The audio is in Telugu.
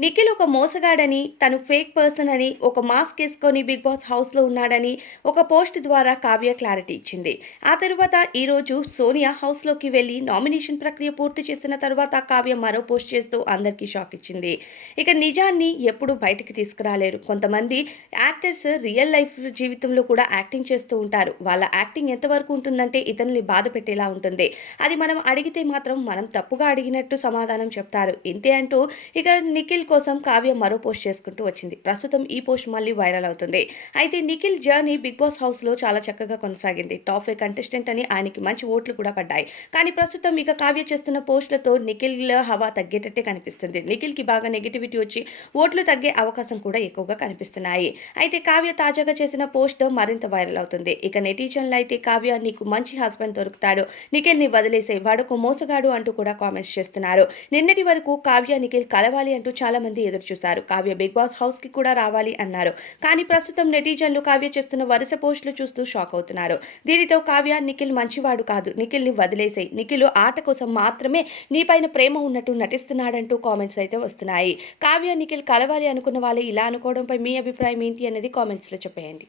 నిఖిల్ ఒక మోసగాడని, తను ఫేక్ పర్సన్ అని, ఒక మాస్క్ ఏసుకొని 'బిగ్ బాస్' హౌస్‌లో ఉన్నాడని ఒక పోస్ట్ ద్వారా కావ్య క్లారిటీ ఇచ్చింది. ఆ తరువాత ఈరోజు సోనియా హౌస్‌లోకి వెళ్లి నామినేషన్ ప్రక్రియ పూర్తి చేసిన తరువాత కావ్య మరో పోస్ట్ చేస్తూ అందరికీ షాక్ ఇచ్చింది. ఇక నిజాన్ని ఎప్పుడూ బయటికి తీసుకురాలేరు. కొంతమంది యాక్టర్స్ రియల్ లైఫ్ జీవితంలో కూడా యాక్టింగ్ చేస్తూ ఉంటారు. వాళ్ళ యాక్టింగ్ ఎంతవరకు ఉంటుందంటే ఇతరుల్ని బాధ పెట్టేలా ఉంటుంది. అది మనం అడిగితే మాత్రం మనం తప్పుగా అడిగినట్టు సమాధానం చెప్తారు. ఇంతే అంటూ ఇక నిఖిల్ కోసం కావ్య మరో పోస్ట్ చేసుకుంటూ వచ్చింది. ప్రస్తుతం ఈ పోస్ట్ మళ్ళీ వైరల్ అవుతుంది. అయితే నిఖిల్ జర్నీ బిగ్ బాస్ హౌస్‌లో చాలా చక్కగా కొనసాగింది. టాప్ 5 కంటెస్టెంట్ అని ఆయనకి మంచి ఓట్లు కూడా పడ్డాయి. కానీ ప్రస్తుతం ఇక కావ్య చేస్తున్న పోస్టులతో నిఖిల్ హవా తగ్గేటట్టే కనిపిస్తుంది. నిఖిల్‌కి బాగా నెగటివిటీ వచ్చి ఓట్లు తగ్గే అవకాశం కూడా ఎక్కువగా కనిపిస్తున్నాయి. అయితే కావ్య తాజాగా చేసిన పోస్ట్ మరింత వైరల్ అవుతుంది. ఇక నెటిజన్లు అయితే కావ్య నీకు మంచి హస్బెండ్ దొరుకుతాడు. నిఖిల్‌ని వదిలేసేయ్ వాడొక మోసగాడు అంటూ కూడా కామెంట్స్ చేస్తున్నారు. నిన్నటి వరకు కావ్య నిఖిల్ కలవాలి అంటూ చాలా మంది ఎదురు చూశారు. కావ్య బిగ్ బాస్ హౌస్ కి కూడా రావాలి అన్నారు. కానీ ప్రస్తుతం నెటిజన్లు కావ్య చేస్తున్న వరుస పోస్టులు చూస్తూ షాక్ అవుతున్నారు. దీనితో కావ్య నిఖిల్ మంచివాడు కాదు. నిఖిల్ ని వదిలేసేయ్. నిఖిల్ ఆట కోసం మాత్రమే నీపైన ప్రేమ ఉన్నట్టు నటిస్తున్నాడంటూ కామెంట్స్ అయితే వస్తున్నాయి. కావ్య నిఖిల్ కలవాలి అనుకున్న వాళ్ళు ఇలా అనుకోవడంపై మీ అభిప్రాయం ఏంటి అనేది కామెంట్స్ లో చెప్పేయండి.